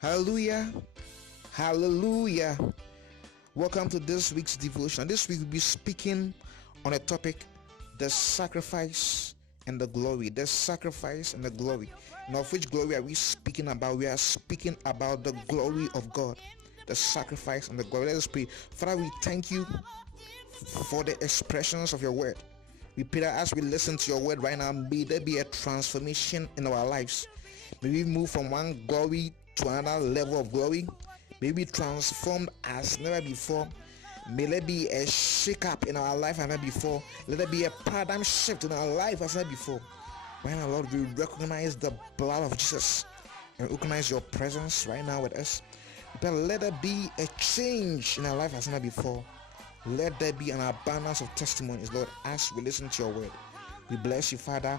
Hallelujah. Hallelujah. Welcome to this week's devotion. This week we'll be speaking on a topic, the sacrifice and the glory. The sacrifice and the glory. Now, of which glory are we speaking about? We are speaking about the glory of God. The sacrifice and the glory. Let us pray. Father, we thank you for the expressions of your word. We pray that as we listen to your word right now, may there be a transformation in our lives. May we move from one glory to another level of glory. May we be transformed as never before. May there be a shake up in our life as never before. Let there be a paradigm shift in our life as never before. Right now, Lord, we recognize the blood of Jesus and recognize your presence right now with us. But let there be a change in our life as never before. Let there be an abundance of testimonies, Lord, as we listen to your word. We bless you, Father.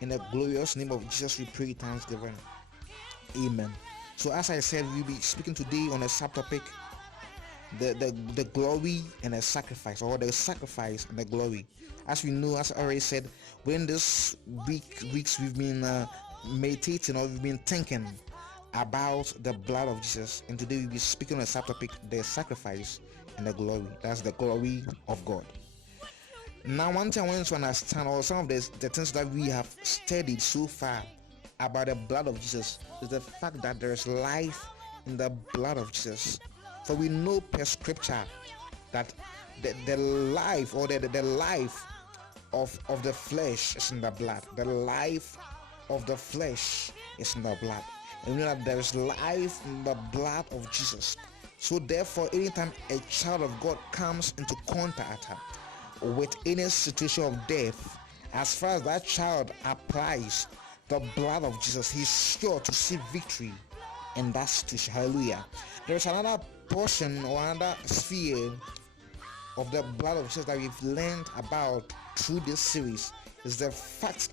In the glorious name of Jesus, we pray thanksgiving. Amen. So as I said, we'll be speaking today on a subtopic, the glory and the sacrifice, or the sacrifice and the glory. As we know, as I already said, when this weeks we've been meditating, or we've been thinking about the blood of Jesus, and today we'll be speaking on a subtopic, the sacrifice and the glory. That's the glory of God. Now, one thing I want to understand, or some of the things that we have studied so far about the blood of Jesus, is the fact that there is life in the blood of Jesus. For we know per scripture that the life, or the life of the flesh is in the blood. The life of the flesh is in the blood. And we know that there is life in the blood of Jesus. So therefore, anytime a child of God comes into contact with any situation of death, as far as that child applies the blood of Jesus, he's sure to see victory in that situation. Hallelujah. There's another portion or another sphere of the blood of Jesus that we've learned about through this series, is the fact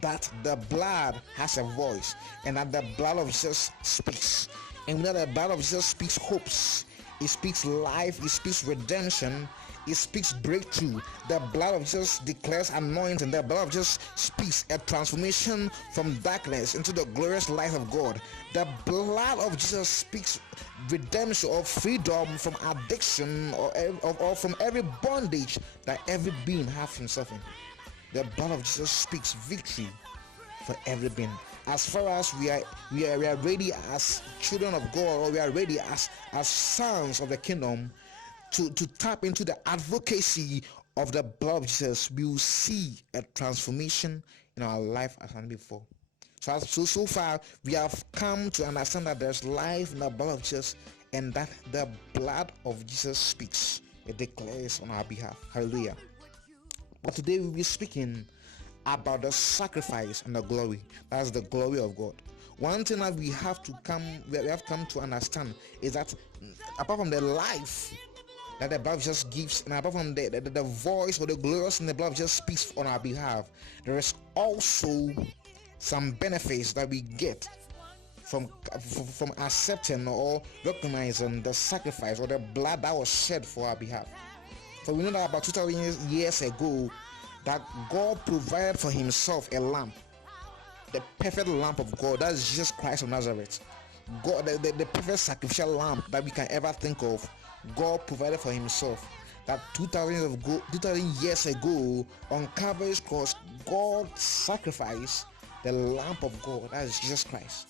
that the blood has a voice, and that the blood of Jesus speaks. And we know that the blood of Jesus speaks hopes, it speaks life, it speaks redemption, it speaks breakthrough. The blood of Jesus declares anointing. The blood of Jesus speaks a transformation from darkness into the glorious light of God. The blood of Jesus speaks redemption or freedom from addiction, or from every bondage that every being has himself in. The blood of Jesus speaks victory for every being. As far as we are ready as children of God, or we are ready as sons of the kingdom to tap into the advocacy of the blood of Jesus, we will see a transformation in our life as never before. So far we have come to understand that there's life in the blood of Jesus, and that the blood of Jesus speaks. It declares on our behalf. Hallelujah. But today we'll be speaking about the sacrifice and the glory. That's the glory of God. One thing that we have come to understand is that apart from the life that the blood of Jesus gives, and apart from the voice or the glorious in the blood of Jesus speaks on our behalf, there is also some benefits that we get from accepting or recognizing the sacrifice or the blood that was shed for our behalf. For we know that about 2,000 years ago, that God provided for himself a lamb, the perfect lamb of God. That's Jesus Christ of Nazareth. God, the perfect sacrificial lamb that we can ever think of, God provided for himself. That 2,000 years ago on Calvary's cross, God sacrificed the lamb of God. That is Jesus Christ.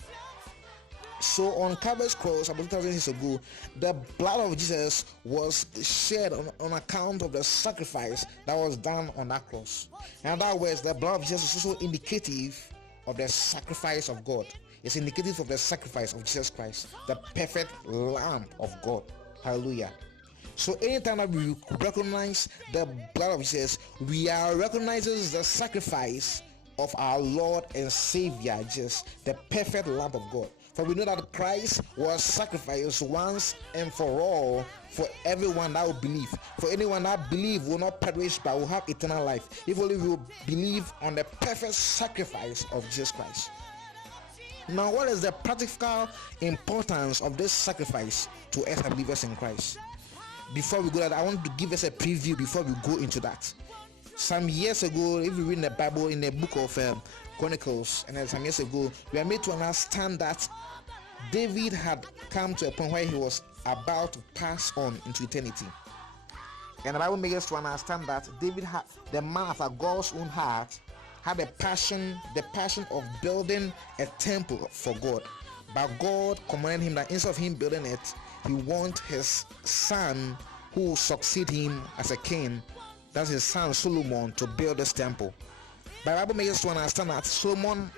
So on Calvary's cross about 2,000 years ago, the blood of Jesus was shed on account of the sacrifice that was done on that cross. In other words, the blood of Jesus is also indicative of the sacrifice of God. It's indicative of the sacrifice of Jesus Christ, the perfect Lamb of God. Hallelujah. So anytime that we recognize the blood of Jesus, we are recognizing the sacrifice of our Lord and Savior Jesus, the perfect Lamb of God. For we know that Christ was sacrificed once and for all for everyone that will believe. For anyone that believe will not perish but will have eternal life, if only we will believe on the perfect sacrifice of Jesus Christ. Now, what is the practical importance of this sacrifice to us believers in Christ? Before we go that, I want to give us a preview before we go into that. Some years ago, if you read in the Bible in the book of Chronicles, and some years ago, we are made to understand that David had come to a point where he was about to pass on into eternity. And the Bible makes us to understand that David, had the man after God's own heart, had the passion of building a temple for God. But God commanded him that instead of him building it, he wants his son who will succeed him as a king, that's his son Solomon, to build this temple. But the Bible makes us to understand that Solomon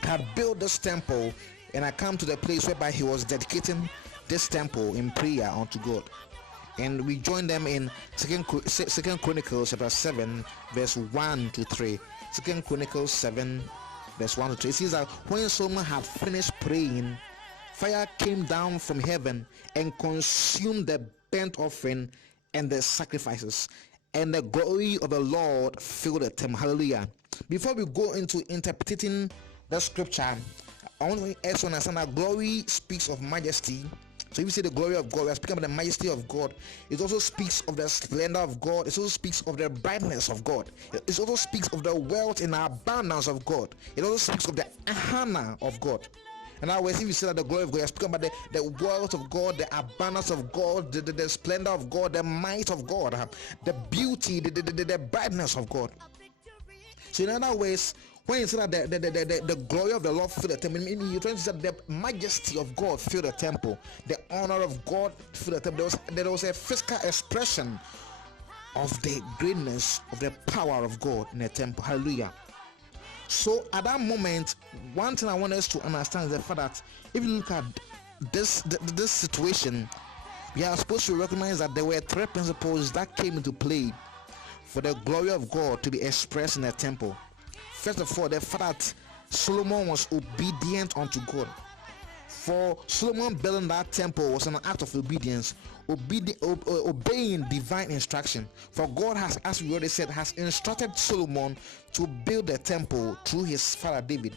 had built this temple, and I come to the place whereby he was dedicating this temple in prayer unto God. And we join them in Second Chronicles chapter 7 verse 1 to 3. Second Chronicles 7 verse 1 to 3. It says that when Solomon had finished praying, fire came down from heaven and consumed the burnt offering and the sacrifices, and the glory of the Lord filled the temple. Hallelujah. Before we go into interpreting the scripture, I want us to understand that glory speaks of majesty. So if you say the glory of God, we are speaking about the majesty of God. It also speaks of the splendor of God. It also speaks of the brightness of God. It also speaks of the wealth and abundance of God. It also speaks of the honor of God. In other words, if you say that the glory of God, you are speaking about the wealth of God, the abundance of God, the splendor of God, the might of God, the beauty, the brightness of God. So in other words, when you say that the glory of the Lord filled the temple, you're trying to say that the majesty of God filled the temple, the honor of God filled the temple. There was a physical expression of the greatness of the power of God in the temple. Hallelujah. So at that moment, one thing I want us to understand is the fact that if you look at this situation, we are supposed to recognize that there were three principles that came into play for the glory of God to be expressed in the temple. First of all, the fact that Solomon was obedient unto God. For Solomon building that temple was an act of obedience, obeying divine instruction. For God has, as we already said, has instructed Solomon to build the temple through his father David.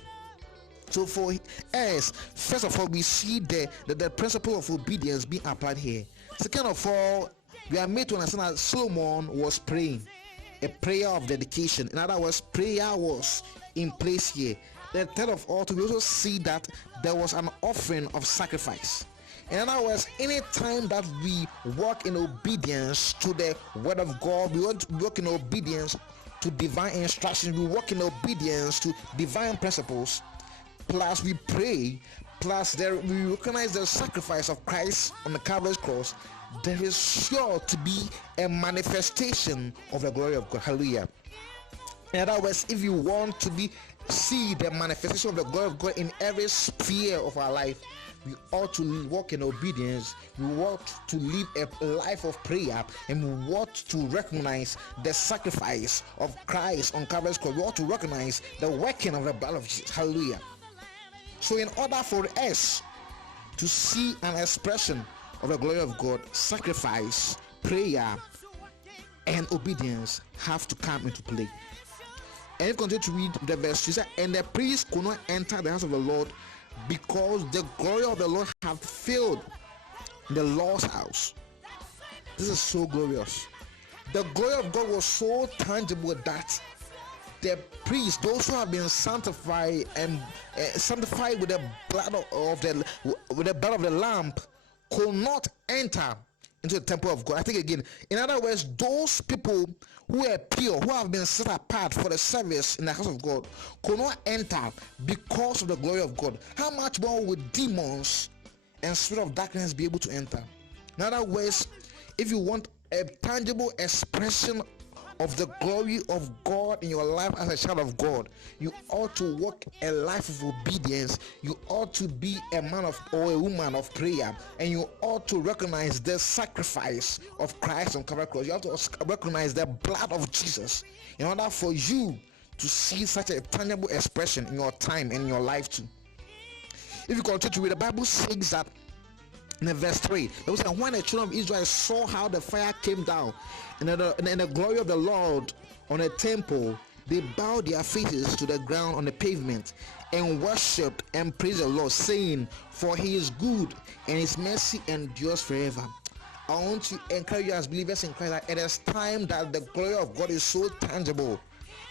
So for us, first of all, we see the principle of obedience being applied here. Second of all, we are made to understand that Solomon was praying, a prayer of dedication. In other words, prayer was in place here. The third of all, we also see that there was an offering of sacrifice. In other words, any time that we walk in obedience to the word of God, we want to walk in obedience to divine instructions, we walk in obedience to divine principles, plus we pray, plus we recognize the sacrifice of Christ on the Calvary's cross, there is sure to be a manifestation of the glory of God. Hallelujah. In other words, if you want to see the manifestation of the glory of God in every sphere of our life, we ought to walk in obedience. We ought to live a life of prayer, and we ought to recognize the sacrifice of Christ on Calvary's cross. We ought to recognize the working of the blood of Jesus. Hallelujah. So in order for us to see an expression of the glory of God, sacrifice, prayer, and obedience have to come into play. And you continue to read the verse. He said, and the priest could not enter the house of the Lord because the glory of the Lord had filled the Lord's house. This is so glorious. The glory of God was so tangible that the priests, those who have been sanctified and sanctified with the blood of the lamb, could not enter into the temple of God. I think again, in other words, those people who are pure, who have been set apart for the service in the house of God, could not enter because of the glory of God. How much more would demons and spirit of darkness be able to enter? In other words, if you want a tangible expression of the glory of God in your life as a child of God, you ought to walk a life of obedience. You ought to be a man of or a woman of prayer, and you ought to recognize the sacrifice of Christ on Calvary's cross. You have to recognize the blood of Jesus in order for you to see such a tangible expression in your time and in your life too. If you continue to read, the Bible says that in verse 3, it was when the children of Israel saw how the fire came down and the glory of the Lord on the temple, they bowed their faces to the ground on the pavement and worshipped and praised the Lord, saying, for he is good and his mercy endures forever. I want to encourage you as believers in Christ that it is time that the glory of God is so tangible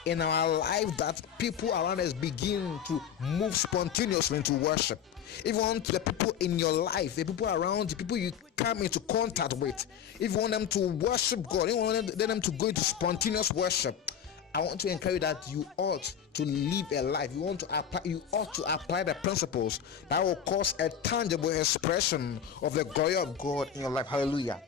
in our life that people around us begin to move spontaneously into worship. if you want the people in your life, the people around you, people you come into contact with, if you want them to worship God, if you want them to go into spontaneous worship, I want to encourage that you ought to live a life. You ought to apply the principles that will cause a tangible expression of the glory of God in your life. Hallelujah.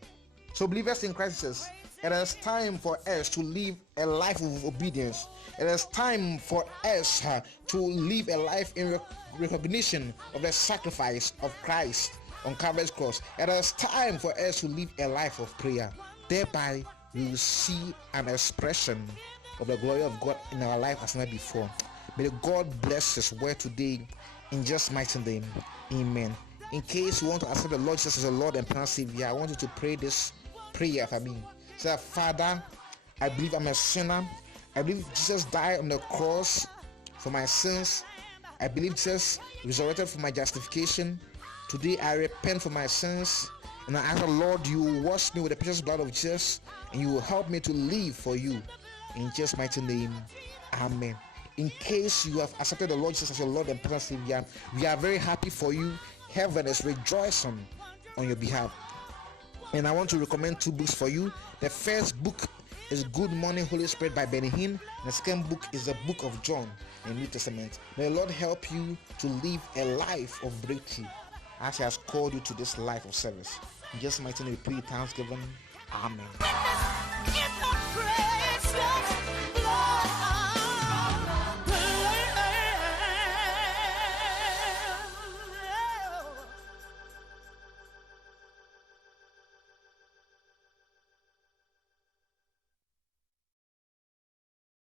So believers in Christ says, it is time for us to live a life of obedience. It is time for us to live a life in recognition of the sacrifice of Christ on Calvary's cross. It is time for us to live a life of prayer. Thereby, we will see an expression of the glory of God in our life as never before. May God bless His word today in just mighty name. Amen. In case you want to accept the Lord Jesus as a Lord and personal Savior, I want you to pray this prayer for me. Say, Father, I believe I'm a sinner. I believe Jesus died on the cross for my sins. I believe Jesus resurrected for my justification. Today I repent for my sins, and I ask the Lord, you will wash me with the precious blood of Jesus, and you will help me to live for you. In Jesus' mighty name, amen. In case you have accepted the Lord Jesus as your Lord and personal Savior, we are very happy for you. Heaven is rejoicing on your behalf. And I want to recommend 2 books for you. The first book is Good Morning Holy Spirit by Benny Hinn. The second book is the book of John in the New Testament. May the Lord help you to live a life of breakthrough as He has called you to this life of service. In Jesus' mighty name we pray thanksgiving. Amen.